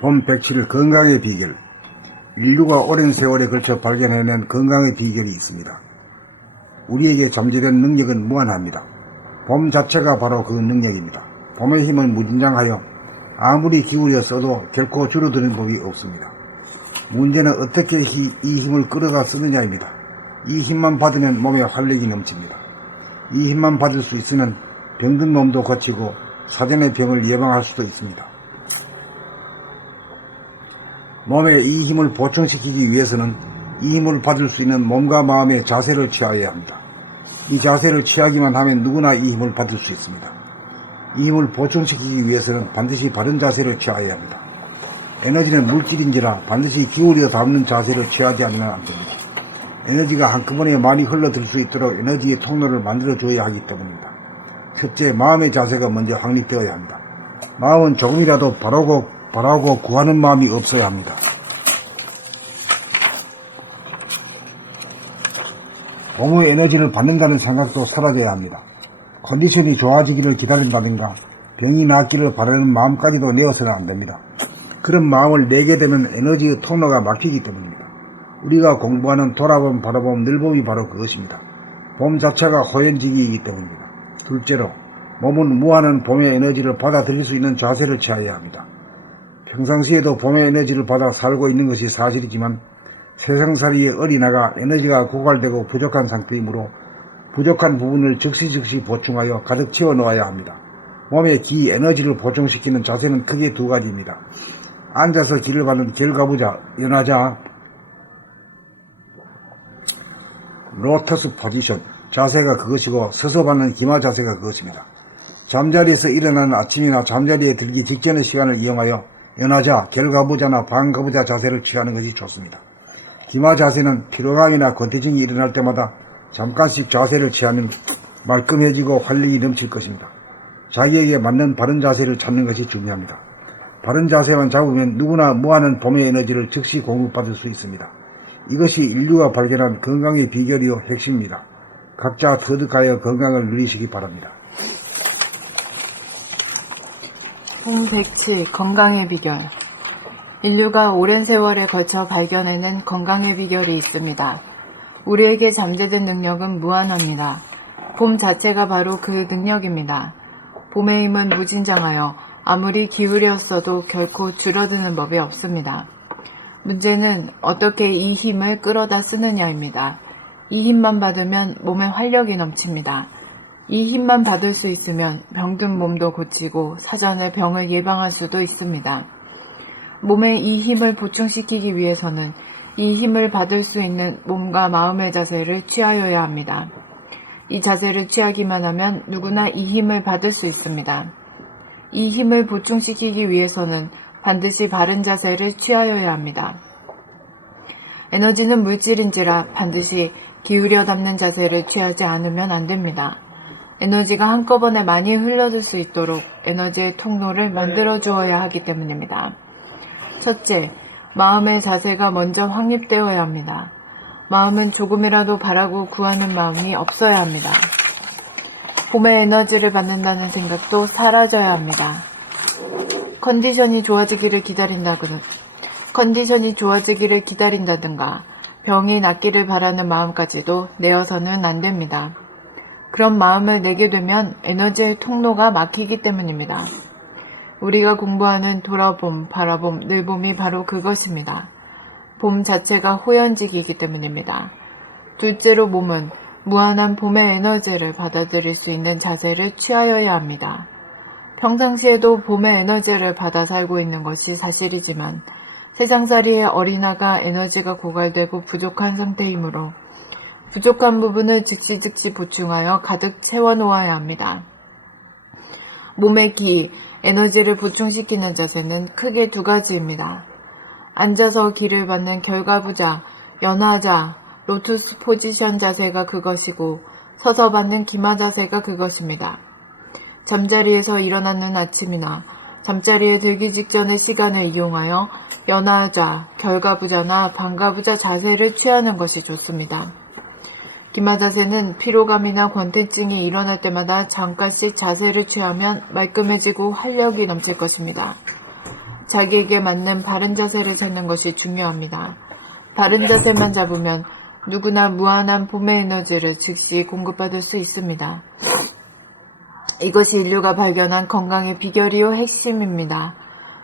봄 백칠 건강의 비결. 인류가 오랜 세월에 걸쳐 발견해낸 건강의 비결이 있습니다. 우리에게 잠재된 능력은 무한합니다. 봄 자체가 바로 그 능력입니다. 봄의 힘은 무진장하여 아무리 기울여 써도 결코 줄어드는 법이 없습니다. 문제는 어떻게 이 힘을 끌어다 쓰느냐입니다. 이 힘만 받으면 몸에 활력이 넘칩니다. 이 힘만 받을 수 있으면 병든 몸도 고치고 사전의 병을 예방할 수도 있습니다. 몸에 이 힘을 보충시키기 위해서는 이 힘을 받을 수 있는 몸과 마음의 자세를 취하여야 합니다. 이 자세를 취하기만 하면 누구나 이 힘을 받을 수 있습니다. 이 힘을 보충시키기 위해서는 반드시 바른 자세를 취하여야 합니다. 에너지는 물질인지라 반드시 기울여 담는 자세를 취하지 않으면 안됩니다. 에너지가 한꺼번에 많이 흘러들 수 있도록 에너지의 통로를 만들어줘야 하기 때문입니다. 첫째, 마음의 자세가 먼저 확립되어야 합니다. 마음은 조금이라도 바라고 구하는 마음이 없어야 합니다. 봄의 에너지를 받는다는 생각도 사라져야 합니다. 컨디션이 좋아지기를 기다린다든가 병이 낫기를 바라는 마음까지도 내어서는 안됩니다. 그런 마음을 내게 되면 에너지의 통로가 막히기 때문입니다. 우리가 공부하는 돌아봄, 바라봄, 늘봄이 바로 그것입니다. 봄 자체가 호연지기이기 때문입니다. 둘째로, 몸은 무한한 봄의 에너지를 받아들일 수 있는 자세를 취해야 합니다. 평상시에도 봄의 에너지를 받아 살고 있는 것이 사실이지만 세상살이의 어린아가 에너지가 고갈되고 부족한 상태이므로 부족한 부분을 즉시 보충하여 가득 채워 넣어야 합니다. 몸의 기, 에너지를 보충시키는 자세는 크게 두 가지입니다. 앉아서 기를 받는 결과부자, 연하자, 로터스 포지션, 자세가 그것이고 서서 받는 기마 자세가 그것입니다. 잠자리에서 일어나는 아침이나 잠자리에 들기 직전의 시간을 이용하여 연하자, 결과부자나 반가부자 자세를 취하는 것이 좋습니다. 기마 자세는 피로감이나 권태증이 일어날 때마다 잠깐씩 자세를 취하면 말끔해지고 활력이 넘칠 것입니다. 자기에게 맞는 바른 자세를 찾는 것이 중요합니다. 바른 자세만 잡으면 누구나 무한한 봄의 에너지를 즉시 공급받을 수 있습니다. 이것이 인류가 발견한 건강의 비결이요 핵심입니다. 각자 터득하여 건강을 누리시기 바랍니다. 봄 백칠 건강의 비결. 인류가 오랜 세월에 걸쳐 발견해낸 건강의 비결이 있습니다. 우리에게 잠재된 능력은 무한합니다. 봄 자체가 바로 그 능력입니다. 봄의 힘은 무진장하여 아무리 기울였어도 결코 줄어드는 법이 없습니다. 문제는 어떻게 이 힘을 끌어다 쓰느냐입니다. 이 힘만 받으면 몸에 활력이 넘칩니다. 이 힘만 받을 수 있으면 병든 몸도 고치고 사전에 병을 예방할 수도 있습니다. 몸에 이 힘을 보충시키기 위해서는 이 힘을 받을 수 있는 몸과 마음의 자세를 취하여야 합니다. 이 자세를 취하기만 하면 누구나 이 힘을 받을 수 있습니다. 이 힘을 보충시키기 위해서는 반드시 바른 자세를 취하여야 합니다. 에너지는 물질인지라 반드시 기울여 담는 자세를 취하지 않으면 안됩니다. 에너지가 한꺼번에 많이 흘러들 수 있도록 에너지의 통로를 만들어 주어야 하기 때문입니다. 첫째, 마음의 자세가 먼저 확립되어야 합니다. 마음은 조금이라도 바라고 구하는 마음이 없어야 합니다. 봄의 에너지를 받는다는 생각도 사라져야 합니다. 컨디션이 좋아지기를 기다린다든가 병이 낫기를 바라는 마음까지도 내어서는 안됩니다. 그런 마음을 내게 되면 에너지의 통로가 막히기 때문입니다. 우리가 공부하는 돌아봄, 바라봄, 늘봄이 바로 그것입니다. 봄 자체가 호연지기이기 때문입니다. 둘째로 몸은 무한한 봄의 에너지를 받아들일 수 있는 자세를 취하여야 합니다. 평상시에도 봄의 에너지를 받아 살고 있는 것이 사실이지만 세상살이의 어린아가 에너지가 고갈되고 부족한 상태이므로 부족한 부분을 즉시 보충하여 가득 채워 놓아야 합니다. 몸의 기, 에너지를 보충시키는 자세는 크게 두 가지입니다. 앉아서 기를 받는 결과부자, 연하자, 로투스 포지션 자세가 그것이고 서서 받는 기마 자세가 그것입니다. 잠자리에서 일어나는 아침이나 잠자리에 들기 직전의 시간을 이용하여 연하자, 결과부자나 반가부자 자세를 취하는 것이 좋습니다. 기마 자세는 피로감이나 권태증이 일어날 때마다 잠깐씩 자세를 취하면 말끔해지고 활력이 넘칠 것입니다. 자기에게 맞는 바른 자세를 찾는 것이 중요합니다. 바른 자세만 잡으면 누구나 무한한 봄의 에너지를 즉시 공급받을 수 있습니다. 이것이 인류가 발견한 건강의 비결이요 핵심입니다.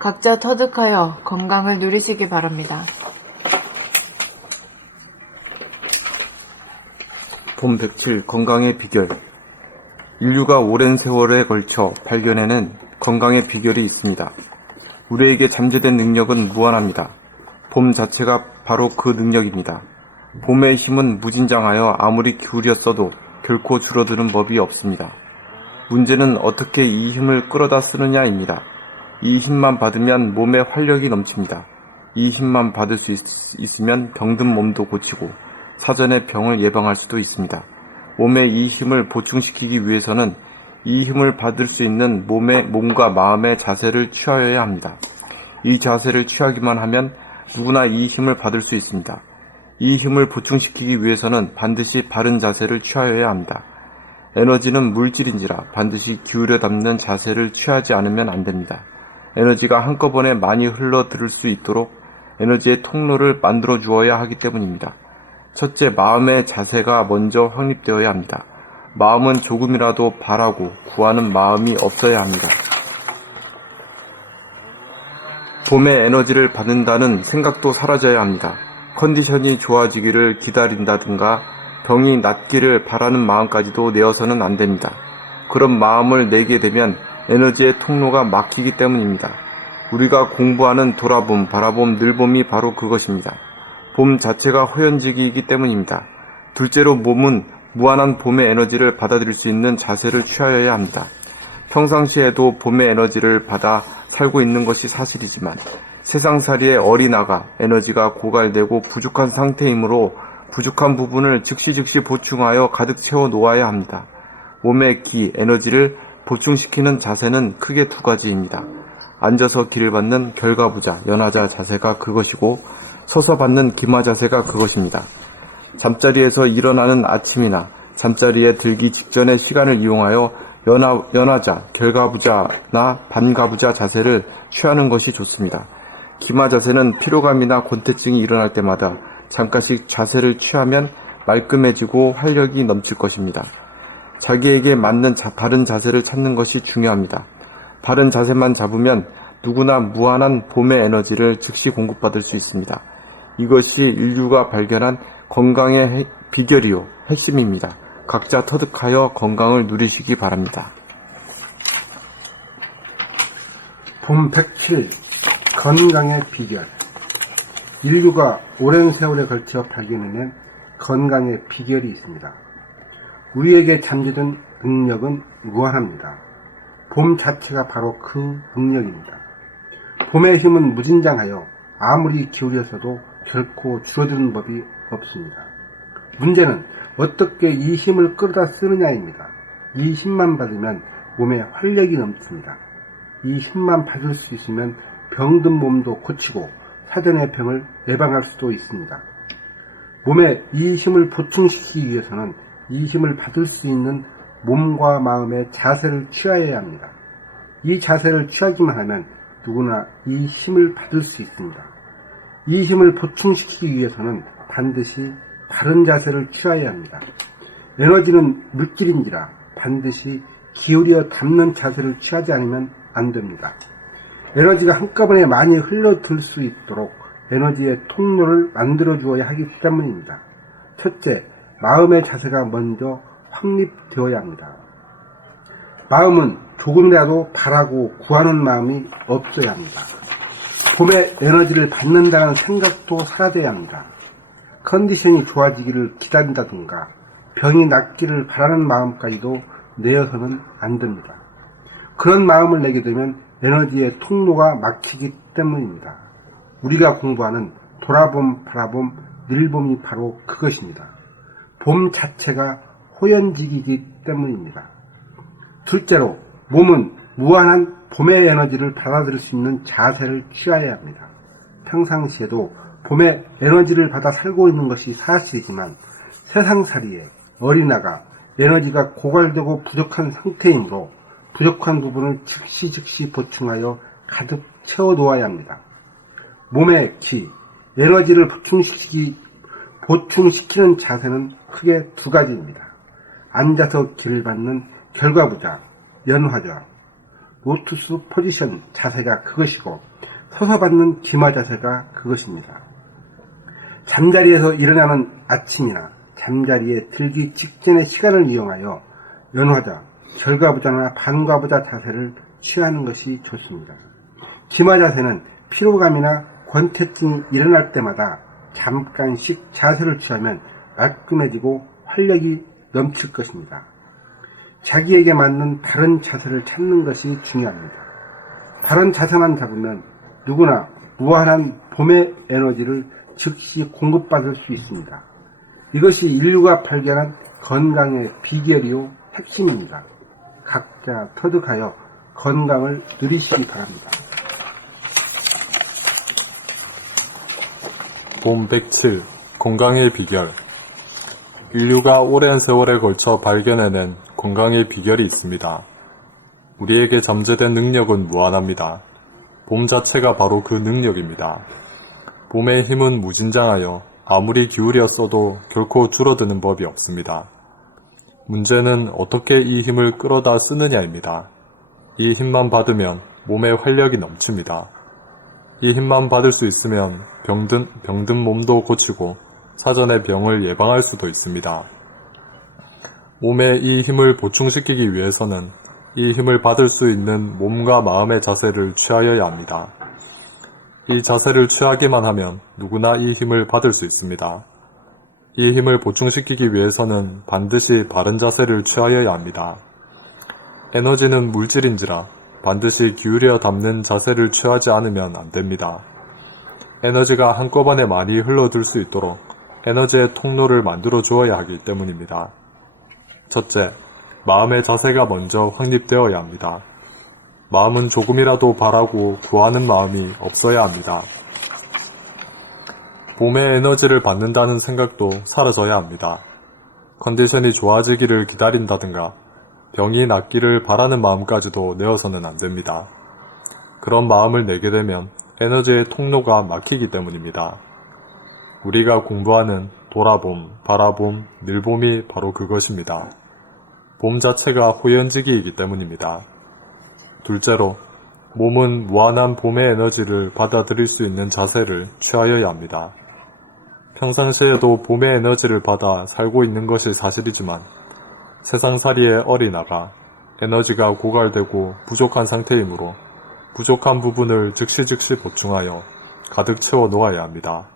각자 터득하여 건강을 누리시기 바랍니다. 봄 107 건강의 비결. 인류가 오랜 세월에 걸쳐 발견해낸 건강의 비결이 있습니다. 우리에게 잠재된 능력은 무한합니다. 봄 자체가 바로 그 능력입니다. 봄의 힘은 무진장하여 아무리 기울여 써도 결코 줄어드는 법이 없습니다. 문제는 어떻게 이 힘을 끌어다 쓰느냐입니다. 이 힘만 받으면 몸에 활력이 넘칩니다. 이 힘만 받을 수 있으면 병든 몸도 고치고 사전에 병을 예방할 수도 있습니다. 몸에 이 힘을 보충시키기 위해서는 이 힘을 받을 수 있는 몸과 마음의 자세를 취하여야 합니다. 이 자세를 취하기만 하면 누구나 이 힘을 받을 수 있습니다. 이 힘을 보충시키기 위해서는 반드시 바른 자세를 취하여야 합니다. 에너지는 물질인지라 반드시 기울여 담는 자세를 취하지 않으면 안 됩니다. 에너지가 한꺼번에 많이 흘러들을 수 있도록 에너지의 통로를 만들어 주어야 하기 때문입니다. 첫째, 마음의 자세가 먼저 확립되어야 합니다. 마음은 조금이라도 바라고 구하는 마음이 없어야 합니다. 봄의 에너지를 받는다는 생각도 사라져야 합니다. 컨디션이 좋아지기를 기다린다든가 병이 낫기를 바라는 마음까지도 내어서는 안 됩니다. 그런 마음을 내게 되면 에너지의 통로가 막히기 때문입니다. 우리가 공부하는 돌아봄, 바라봄, 늘봄이 바로 그것입니다. 봄 자체가 호연지기이기 때문입니다. 둘째로 몸은 무한한 봄의 에너지를 받아들일 수 있는 자세를 취하여야 합니다. 평상시에도 봄의 에너지를 받아 살고 있는 것이 사실이지만 세상살이의 어린아가 에너지가 고갈되고 부족한 상태이므로 부족한 부분을 즉시 보충하여 가득 채워 놓아야 합니다. 몸의 기, 에너지를 보충시키는 자세는 크게 두 가지입니다. 앉아서 기를 받는 결과부자, 연하자 자세가 그것이고 서서 받는 기마 자세가 그것입니다. 잠자리에서 일어나는 아침이나 잠자리에 들기 직전의 시간을 이용하여 연하자, 결과부자나 반가부자 자세를 취하는 것이 좋습니다. 기마 자세는 피로감이나 권태증이 일어날 때마다 잠깐씩 자세를 취하면 말끔해지고 활력이 넘칠 것입니다. 자기에게 맞는 바른 자세를 찾는 것이 중요합니다. 바른 자세만 잡으면 누구나 무한한 봄의 에너지를 즉시 공급받을 수 있습니다. 이것이 인류가 발견한 건강의 비결이요 핵심입니다. 각자 터득하여 건강을 누리시기 바랍니다. 봄 107 건강의 비결. 인류가 오랜 세월에 걸쳐 발견해낸 건강의 비결이 있습니다. 우리에게 잠재된 능력은 무한합니다. 봄 자체가 바로 그 능력입니다. 봄의 힘은 무진장하여 아무리 기울여서도 결코 줄어드는 법이 없습니다. 문제는 어떻게 이 힘을 끌어다 쓰느냐입니다. 이 힘만 받으면 몸에 활력이 넘칩니다. 이 힘만 받을 수 있으면 병든 몸도 고치고 사전의 병을 예방할 수도 있습니다. 몸에 이 힘을 보충시키기 위해서는 이 힘을 받을 수 있는 몸과 마음의 자세를 취하여야 합니다. 이 자세를 취하기만 하면 누구나 이 힘을 받을 수 있습니다. 이 힘을 보충시키기 위해서는 반드시 바른 자세를 취하여야 합니다. 에너지는 물질인지라 반드시 기울여 담는 자세를 취하지 않으면 안 됩니다. 에너지가 한꺼번에 많이 흘러들 수 있도록 에너지의 통로를 만들어 주어야 하기 때문입니다. 첫째, 마음의 자세가 먼저 확립되어야 합니다. 마음은 조금이라도 바라고 구하는 마음이 없어야 합니다. 봄의 에너지를 받는다는 생각도 사라져야 합니다. 컨디션이 좋아지기를 기다린다든가 병이 낫기를 바라는 마음까지도 내어서는 안 됩니다. 그런 마음을 내게 되면 에너지의 통로가 막히기 때문입니다. 우리가 공부하는 돌아봄, 바라봄, 늘봄이 바로 그것입니다. 봄 자체가 호연지기이기 때문입니다. 둘째로, 몸은 무한한 봄의 에너지를 받아들일 수 있는 자세를 취하여야 합니다. 평상시에도 봄의 에너지를 받아 살고 있는 것이 사실이지만 세상살이에 어린아가 에너지가 고갈되고 부족한 상태이므로 부족한 부분을 즉시 보충하여 가득 채워놓아야 합니다. 몸의 기, 에너지를 보충시키는 자세는 크게 두 가지입니다. 앉아서 기를 받는 결과부자, 연화좌, 로투스 포지션 자세가 그것이고 서서 받는 기마 자세가 그것입니다. 잠자리에서 일어나는 아침이나 잠자리에 들기 직전의 시간을 이용하여 연화좌, 결과부자나 반과부자 자세를 취하는 것이 좋습니다. 기마 자세는 피로감이나 권태증이 일어날 때마다 잠깐씩 자세를 취하면 말끔해지고 활력이 넘칠 것입니다. 자기에게 맞는 바른 자세를 찾는 것이 중요합니다. 바른 자세만 잡으면 누구나 무한한 봄의 에너지를 즉시 공급받을 수 있습니다. 이것이 인류가 발견한 건강의 비결이요 핵심입니다. 각자 터득하여 건강을 누리시기 바랍니다. 봄 107 건강의 비결. 인류가 오랜 세월에 걸쳐 발견해낸 건강의 비결이 있습니다. 우리에게 잠재된 능력은 무한합니다. 봄 자체가 바로 그 능력입니다. 봄의 힘은 무진장하여 아무리 기울여 써도 결코 줄어드는 법이 없습니다. 문제는 어떻게 이 힘을 끌어다 쓰느냐입니다. 이 힘만 받으면 몸에 활력이 넘칩니다. 이 힘만 받을 수 있으면 병든 몸도 고치고 사전에 병을 예방할 수도 있습니다. 몸에 이 힘을 보충시키기 위해서는 이 힘을 받을 수 있는 몸과 마음의 자세를 취하여야 합니다. 이 자세를 취하기만 하면 누구나 이 힘을 받을 수 있습니다. 이 힘을 보충시키기 위해서는 반드시 바른 자세를 취하여야 합니다. 에너지는 물질인지라 반드시 기울여 담는 자세를 취하지 않으면 안 됩니다. 에너지가 한꺼번에 많이 흘러들 수 있도록 에너지의 통로를 만들어 주어야 하기 때문입니다. 첫째, 마음의 자세가 먼저 확립되어야 합니다. 마음은 조금이라도 바라고 구하는 마음이 없어야 합니다. 봄의 에너지를 받는다는 생각도 사라져야 합니다. 컨디션이 좋아지기를 기다린다든가 병이 낫기를 바라는 마음까지도 내어서는 안 됩니다. 그런 마음을 내게 되면 에너지의 통로가 막히기 때문입니다. 우리가 공부하는 돌아봄, 바라봄, 늘봄이 바로 그것입니다. 봄 자체가 호연지기이기 때문입니다. 둘째로, 몸은 무한한 봄의 에너지를 받아들일 수 있는 자세를 취하여야 합니다. 평상시에도 봄의 에너지를 받아 살고 있는 것이 사실이지만 세상살이에 어리나가 에너지가 고갈되고 부족한 상태이므로 부족한 부분을 즉시 보충하여 가득 채워 놓아야 합니다.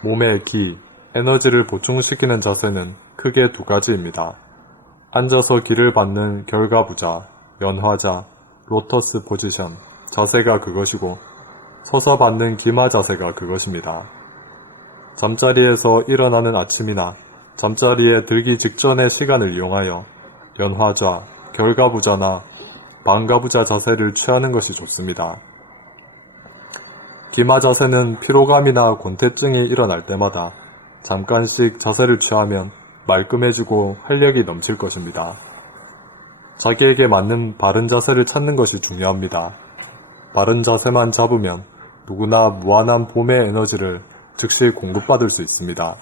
몸의 기, 에너지를 보충시키는 자세는 크게 두 가지입니다. 앉아서 기를 받는 결과부자, 연화자, 로터스 포지션, 자세가 그것이고 서서 받는 기마 자세가 그것입니다. 잠자리에서 일어나는 아침이나 잠자리에 들기 직전의 시간을 이용하여 연화자, 결과부자나 반가부자 자세를 취하는 것이 좋습니다. 기마 자세는 피로감이나 권태증이 일어날 때마다 잠깐씩 자세를 취하면 말끔해지고 활력이 넘칠 것입니다. 자기에게 맞는 바른 자세를 찾는 것이 중요합니다. 바른 자세만 잡으면 누구나 무한한 봄의 에너지를 즉시 공급받을 수 있습니다.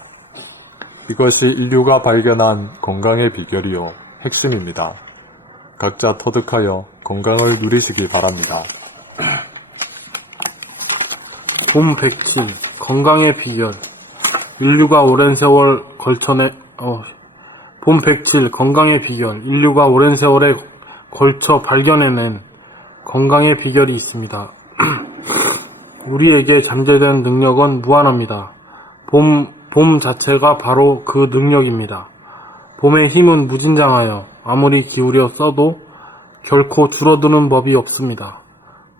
이것이 인류가 발견한 건강의 비결이요 핵심입니다. 각자 터득하여 건강을 누리시기 바랍니다. 봄 107 건강의 비결. 인류가 오랜 세월 봄 107 건강의 비결. 인류가 오랜 세월에 걸쳐 발견해낸 건강의 비결이 있습니다. 우리에게 잠재된 능력은 무한합니다. 봄 자체가 바로 그 능력입니다. 봄의 힘은 무진장하여 아무리 기울여 써도 결코 줄어드는 법이 없습니다.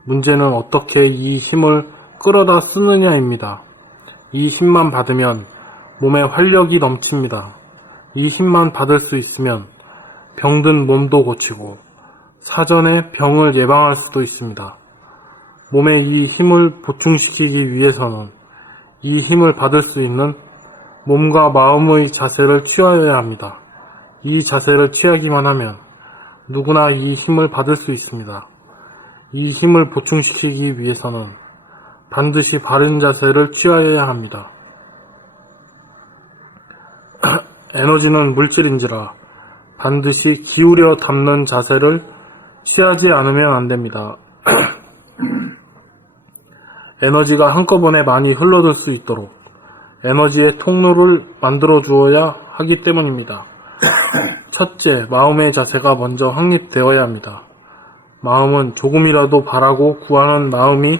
문제는 어떻게 이 힘을 끌어다 쓰느냐입니다. 이 힘만 받으면 몸에 활력이 넘칩니다. 이 힘만 받을 수 있으면 병든 몸도 고치고 사전에 병을 예방할 수도 있습니다. 몸에 이 힘을 보충시키기 위해서는 이 힘을 받을 수 있는 몸과 마음의 자세를 취하여야 합니다. 이 자세를 취하기만 하면 누구나 이 힘을 받을 수 있습니다. 이 힘을 보충시키기 위해서는 반드시 바른 자세를 취하여야 합니다. 에너지는 물질인지라 반드시 기울여 담는 자세를 취하지 않으면 안 됩니다. 에너지가 한꺼번에 많이 흘러들 수 있도록 에너지의 통로를 만들어 주어야 하기 때문입니다. 첫째, 마음의 자세가 먼저 확립되어야 합니다. 마음은 조금이라도 바라고 구하는 마음이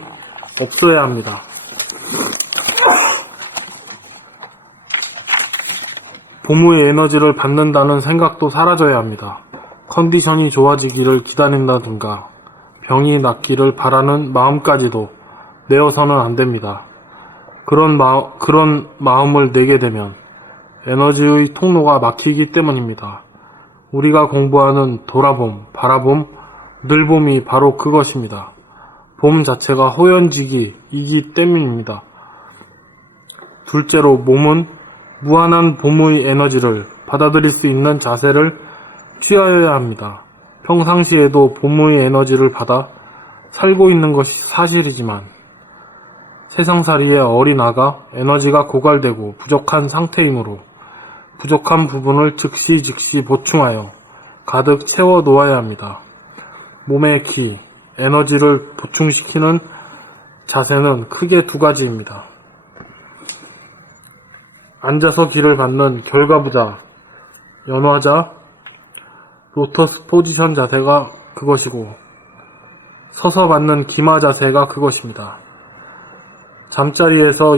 없어야 합니다. 보무의 에너지를 받는다는 생각도 사라져야 합니다. 컨디션이 좋아지기를 기다린다든가 병이 낫기를 바라는 마음까지도 내어서는 안 됩니다. 그런 마음을 내게 되면 에너지의 통로가 막히기 때문입니다. 우리가 공부하는 돌아봄, 바라봄, 늘봄이 바로 그것입니다. 봄 자체가 호연지기이기 때문입니다. 둘째로 몸은 무한한 봄의 에너지를 받아들일 수 있는 자세를 취하여야 합니다. 평상시에도 봄의 에너지를 받아 살고 있는 것이 사실이지만 세상살이의 어린 아가 에너지가 고갈되고 부족한 상태이므로 부족한 부분을 즉시 보충하여 가득 채워 놓아야 합니다. 몸의 기, 에너지를 보충시키는 자세는 크게 두 가지입니다. 앉아서 기를 받는 결과부자, 연화자, 로터스 포지션 자세가 그것이고 서서 받는 기마 자세가 그것입니다. 잠자리에서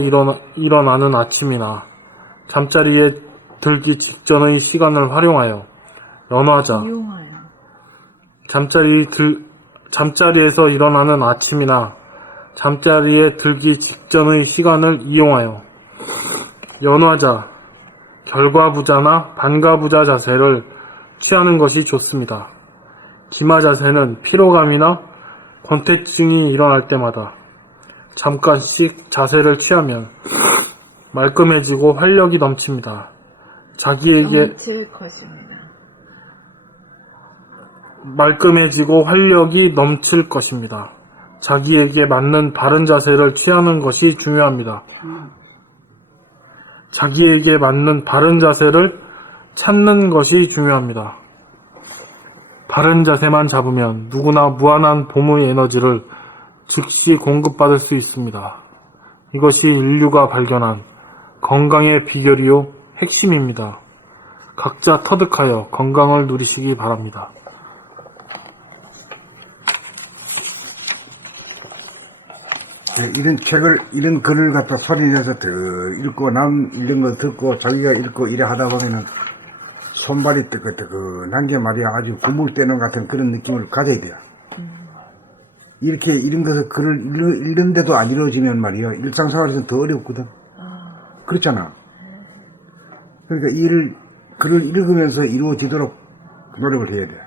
일어나는 아침이나 잠자리에 들기 직전의 시간을 활용하여 연화자, 잠자리에서 일어나는 아침이나 잠자리에 들기 직전의 시간을 이용하여 연화자, 결과부자나 반가부자 자세를 취하는 것이 좋습니다. 기마 자세는 피로감이나 권태증이 일어날 때마다 잠깐씩 자세를 취하면 말끔해지고 활력이 넘칩니다. 말끔해지고 활력이 넘칠 것입니다. 자기에게 맞는 바른 자세를 취하는 것이 중요합니다. 자기에게 맞는 바른 자세를 찾는 것이 중요합니다. 바른 자세만 잡으면 누구나 무한한 봄의 에너지를 즉시 공급받을 수 있습니다. 이것이 인류가 발견한 건강의 비결이요 핵심입니다. 각자 터득하여 건강을 누리시기 바랍니다. 이런 책을, 이런 글을 갖다 소리내서 더 읽고, 남 이런 거 듣고, 자기가 읽고 이래 하다 보면은 손발이 뜨끈뜨끈한 게 말이야. 아주 구물대는 같은 그런 느낌을 가져야 돼요. 이렇게 이런 것을 글을 읽는데도 안 이루어지면 말이야. 일상생활에서는 더 어렵거든. 그렇잖아. 그러니까 글을 읽으면서 이루어지도록 노력을 해야 돼.